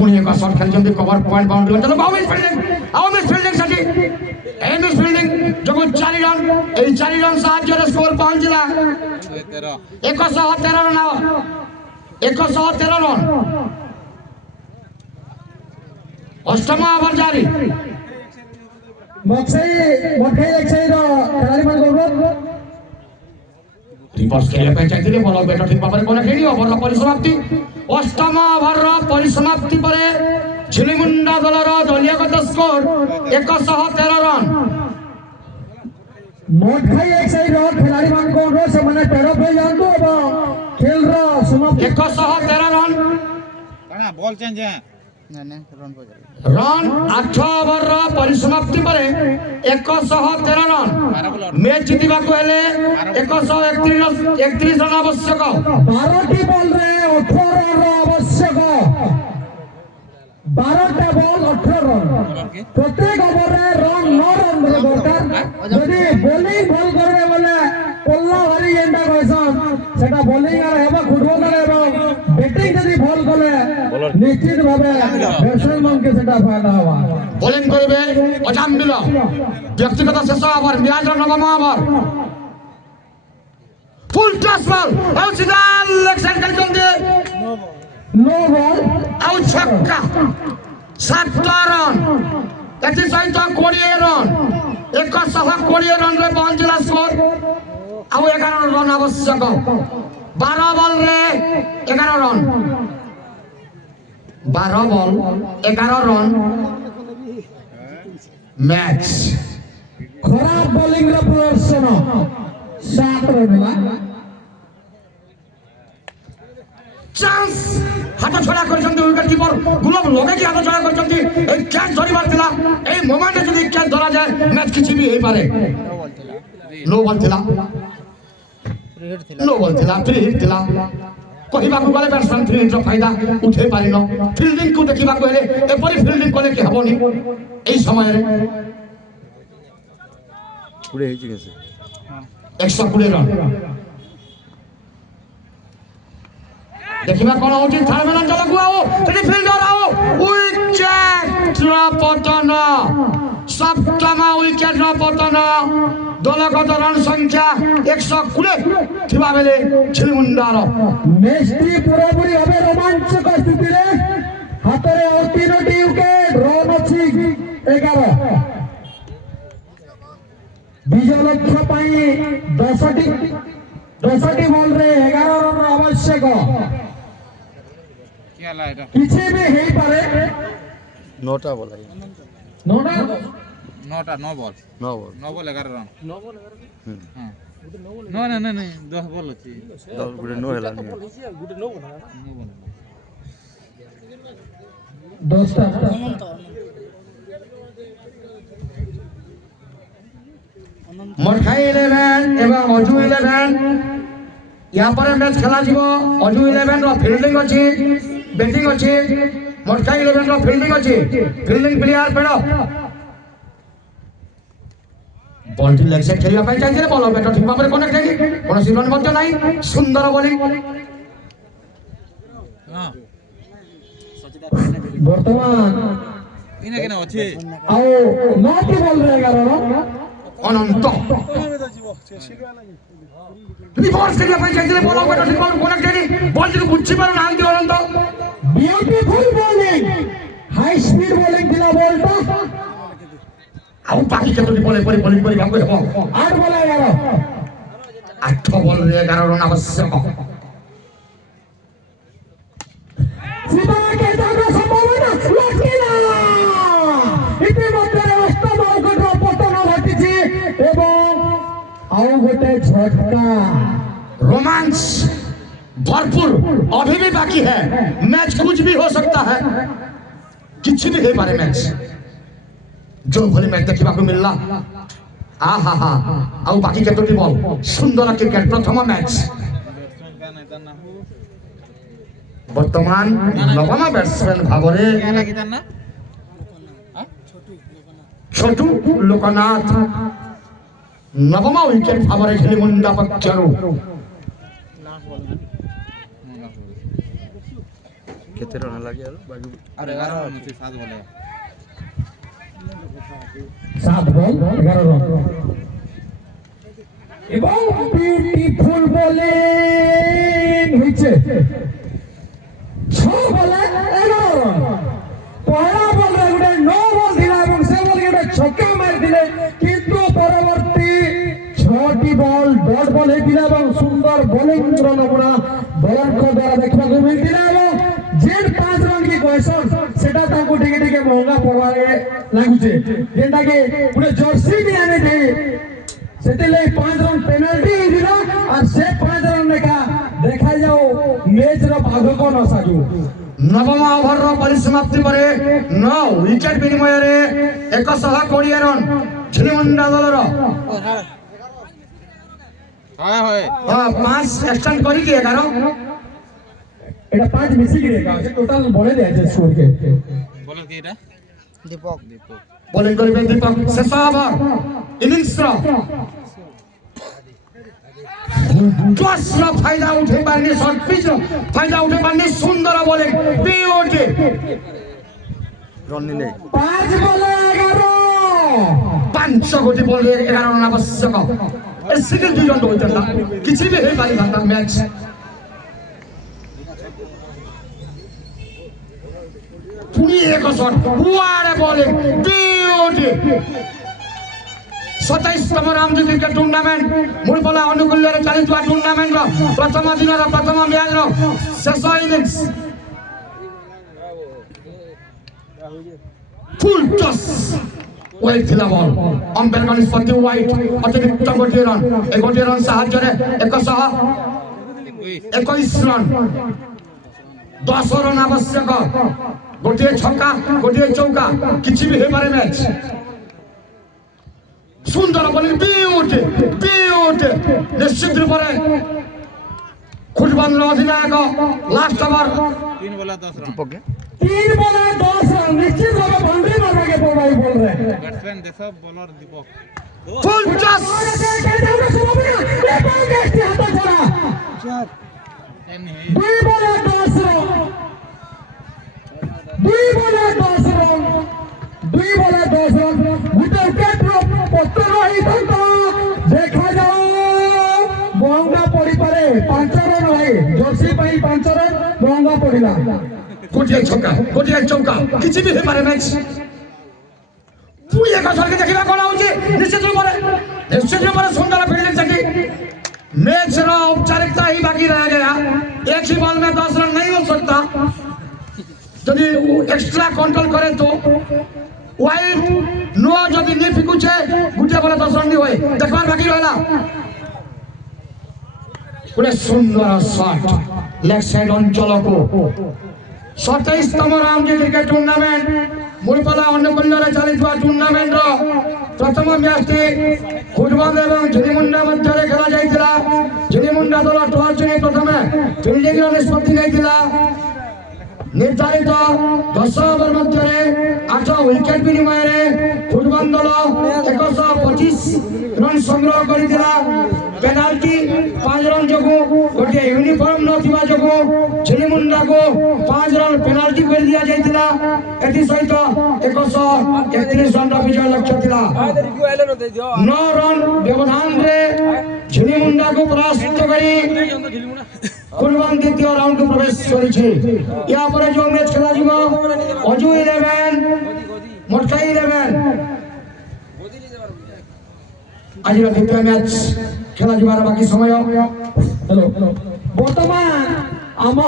पुणी एक शॉट खेलते कवर पॉइंट बाउंड्री चलो आओ मिस फील्डिंग सटी ए मिस फील्डिंग जो 4 रन ए 4 रन साहाय्य स्कोर पहुंचला 113 रन 113 रन अष्टम ओवर जारी मक्सई एक्साइरो खिलाड़ी मान को रिवर्स खेलिया पे चाहिए बॉल बैटर ठीक भाव में कोन खेली ओवर परिसमाप्ति अष्टम ओवर परिसमाप्ति परे झिलिमुंडा दलर दलीयगत स्कोर 113 रन मक्सई एक्साइरो खिलाड़ी मान को से माने टेरो पे जानतो एवं खेल रो समाप्ति 113 रन कना बॉल चेंज है रन 8 ओवर परिसमाप्ति परे 113 रन मैच जीतवा को हेले 131 रन आवश्यक 12 टी बॉल रे 18 रन आवश्यक 12 टा बॉल 18 रन प्रत्येक ओवर रे रन 9 रन रे दरकार यदि बॉलिंग भल करबे बोले पल्ला भारी एंडा कहसन सेटा बॉलिंग आर हेबा फुटबॉल रे एवं बैटिंग यदि भल कले निश्चित भाबे बैट्समैन मन के सेटा फायदा हवा बॉलिंग करबे अजाम बिल व्यक्तिगत शेष ओवर मैच रो नवम ओवर फुल टॉस बॉल आउ सीधा लेग साइड खेलते नो बॉल आउ छक्का 7 रन एथि सहित 20 रन 120 रन रे पहुंचला स्कोर आउ 11 रन आवश्यक 12 बॉल रे 11 रन 12 बॉल 11 रन मैच खराब बॉलिंग रे प्रदर्शन 7 रन चांस हाथ छड़ा करछंती विकेट कीपर गुलाब लगे कि हाथ छड़ा करछंती ए कैच धरिबार थिला ए मोमेंट जदी कैच धरा जाए मैच किछि भी हे पारे नो बॉल थिला फ्री हिट थिला कहिबा को गले बैट्समैन फ्री हिट रो फायदा उठे पारिनो फील्डिंग को देखिबा को हेले एपरी फील्डिंग कोले कि हबोनी एई समय रे पुरे हेछि केसे 120 रन देखिबा कोन होची थार में चला गुआओ सेठी फील्डर आओ विकेट पतन सप्तम विकेट पतन दलगत रन संख्या 120 थिबा बेले झिलमुंडार मैचटी पूरापूरी भाबे रोमांचक स्थिति रे हातरे और 3टी विकेट रन अछि 11 विजय लक्ष्य पाई 10टी बॉल रे 11 रन आवश्यक क्या ला एटा किछि भी हेई पारे 9टा बॉल है 9टा 9 बॉल 9 बॉल 11 रन 9 बॉल 11 हां नहीं 10 बॉल अछि 10 गुडे 9 हैला नहीं गुडे 9 बॉल 10टा मरखाई 11 एवं अजू 11 यहाँ पर मैच खेला जीवो अजू 11 रो फील्डिंग अछि बैटिंग अछि मरखाई 11 रो फील्डिंग अछि फील्डिंग प्लेयर पेडो बॉल टी लेग साइड खेलिया पाई चाहिए बॉल बैटर ठीक भाबरे कनेक्ट हेगी कोन रन मध्य नाही सुंदर बॉलिंग हां वर्तमान इने केना अछि आओ 9टी बॉल रे 11 रन अनंत रिवर्स खेलिया पाई चाहिए बॉल बैटर ठीक भाबरे कनेक्ट हेगी बॉल जदि बुझी पार नांदी अनंत beautiful bowling high speed bowling दिला बॉलटा आउ बाकी केतोटी बॉल परि बॉलिंग करि भाबो हेबो 8 बॉल 11 8 बॉल रे 11 रन आवश्यक सीधा के दागा संभावना लटकिला इति मध्य अष्टम विकेट पतन घटिछि एवं आउ गोटे झटका रोमांच भरपूर अभी भी बाकी है मैच कुछ भी हो सकता है किसी भी हो पारे मैच जो भले मैच देखा मिलला हा हा हा आउ बाकी केतोटी बॉल सुंदर क्रिकेट प्रथम मैच वर्तमान नवम बैट्समैन भावरे छोटू लोकनाथ नवम विकेट भावरे झिलिमुंडा पक्षरु କେତେ ରନ୍ ହେଲା କି ବାକି আর 11 রান আছে 7 বলে 7 বল 11 রান এবং বিউটিফুল বোলিং হয়েছে 6 বলে 11 রান পহলা বলে গোটে 9 বল দিলা এবং সে বল গোটে ছক্কা মারি দিলে কিন্তু পরবর্তী 6টি বল ডট বল হয়েছিল এবং সুন্দর বোলিং নমুনা বলারଙ୍କ দ্বারা ଦେଖିବାକୁ ମିଳିଥିଲା ଏବଂ जेन 5 रन की क्वेश्चन सेटा ताको टिके टिके महंगा पड़वारे लागुचे जेंटा के पुरे जर्सी भी आने थे सेते ले 5 रन पेनल्टी दिला और से 5 रन देखा जाओ मैच रो भाग को न साजू नवम ओवर रो परिसमाप्ति परे 9 विकेट विनिमय रे 120 रन झिलिमुंडा दल रो হয় হয় हां 5 एक्सटेंड करी के 11 এটা 5 মিসি গিরে কা টোটাল বলে দেছে স্কোর के বলার কি এটা दीपक বোলিং করিবে দীপক শেষ ওভার ইনিংস র জস র ফায়দা উঠে পারনি শর্ট পিচ র ফায়দা উঠে পারনি সুন্দর বোলিং বিউটি ରନ୍ ନେଇ 5 বলে 11 5 কোটি বলে 11 রান আবশ্যক এ সিঙ্গেল দুই রান হইতাম কিছু भी হই পারি না ম্যাচ पुनी एक shot what a bowling beauty 27तम रामजी क्रिकेट टूर्नामेंट मुरपला अनुकूल्य रे चलितवा टूर्नामेंट रो प्रथम दिन रो प्रथम मैच रो शेष इनिंग्स फुल टॉस वाइट थिला बॉल अंपायर का निष्पत्ति वाइट अतिरिक्त गोटे रन साहाय्य रे 121 रन 10 रन आवश्यक गोटे छक्का गोटे चौका किछि भी हे पारे मैच सुंदर बोलिंग ब्यूटी ब्यूटी निश्चित रूप से खुटबंद अधिनायक लास्ट ओवर 3 বলে 10 রান दीपक 3 বলে 10 রান নিশ্চিত ভাবে বাউন্ডারি মারने के बोल रहे ব্যাটসম্যান দেশব বোলার দীপক फुल टॉस এনে 2 বলে 10 রান 2 বলে 10 রান 2 বলে 10 রান গোটে উইকেট পত্র রহি তো দেখা যাও महंगा पड़ी पारे 5 रन भाई जर्सी पाई 5 रन महंगा पड़िला गोटे छक्का गोटे चौका किछि भी हे पारे मैच पूरी एक शॉट के देखिबा कोन होची निश्चित रूप से सुंदर फील्डिंग सेटिंग मैच रो औपचारिकता ही बाकी रह गया एक ही बॉल में 10 रन नहीं हो सकता यदि एक्स्ट्रा कंट्रोल करे तो वाइड नो यदि नहीं फिकुचे गुटे बोले 10 रन नहीं होए देखबार बाकी रहला पूरे सुंदर शॉट लेग साइड अंचल को 27तम रामजी क्रिकेट टूर्नामेंट मुरपला अनुकूल्य रे चलितवा टूर्नामेंट रो प्रथम मैच टी फुटबॉल एवं झिलिमुंडा मध्य रे खेला जाइतिला झिलिमुंडा दल टॉस जिनि प्रथमे फील्डिंग रो निष्पत्ति नेइतिला निर्धारित 10 ओवर मध्य 8 विकेट विनिमय फुटबॉल दल 125 रन संग्रह करिथिला पेनाल्टी 5 रन जोगु गोटे यूनिफॉर्म नथिबा जोगु झिलिमुंडा को 5 रन पेनाल्टी कर दिया जाइतिला एथि सहित 131 रन विजय लक्ष्य थिला 9 रन व्यवधान रे झिलिमुंडा को परास्त करी फुटबॉल द्वितीय राउंड को प्रवेश करिछि या पर जो मैच खेला जिवो अजू 11 मोटका 11 आज द्वितीय मैच खेला जिबार बाकी समय हेलो वर्तमान आम